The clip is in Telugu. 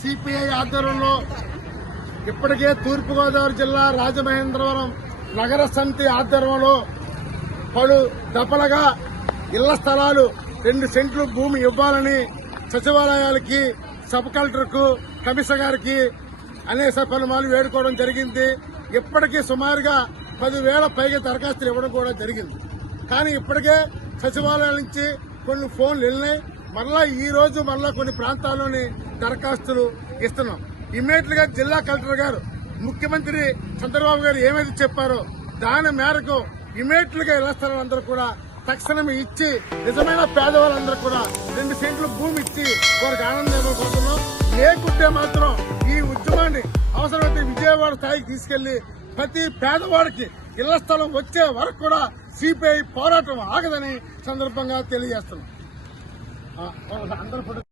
సిపిఐ ఆధ్వర్యంలో ఇప్పటికే తూర్పుగోదావరి జిల్లా రాజమహేంద్రవరం నగర సమితి ఆధ్వర్యంలో పలు దఫలుగా ఇళ్ళ స్థలాలు రెండు సెంట్లు భూమి ఇవ్వాలని సచివాలయాలకి సబ్ కలెక్టర్కు కమిషనర్ గారికి అనేక పలుమాలు వేడుకోవడం జరిగింది. ఇప్పటికీ సుమారుగా పదివేల పైగా దరఖాస్తులు ఇవ్వడం కూడా జరిగింది. కానీ ఇప్పటికే సచివాలయాల నుంచి కొన్ని ఫోన్లు వెళ్ళినాయి. మరలా ఈ రోజు మళ్ళా కొన్ని ప్రాంతాల్లోని దరఖాస్తులు ఇస్తున్నాం. ఇమ్మీడియట్గా జిల్లా కలెక్టర్ గారు ముఖ్యమంత్రి చంద్రబాబు గారు ఏమైతే చెప్పారో దాని మేరకు ఇమ్మీడియట్గా ఇళ్ళ స్థలాలందరూ కూడా తక్షణమే ఇచ్చి నిజమైన పేదవాళ్ళందరూ కూడా రెండు సెంట్లు భూమి ఇచ్చి వారికి ఆనందం ఇవ్వబోతున్నాం. లేకుంటే మాత్రం ఈ ఉద్యమాన్ని అవసరమైతే విజయవాడ స్థాయికి తీసుకెళ్ళి ప్రతి పేదవాడికి ఇళ్ళ స్థలం వచ్చే వరకు కూడా సిపిఐ పోరాటం ఆగదని సందర్భంగా తెలియజేస్తున్నాం. 안 걸어버려.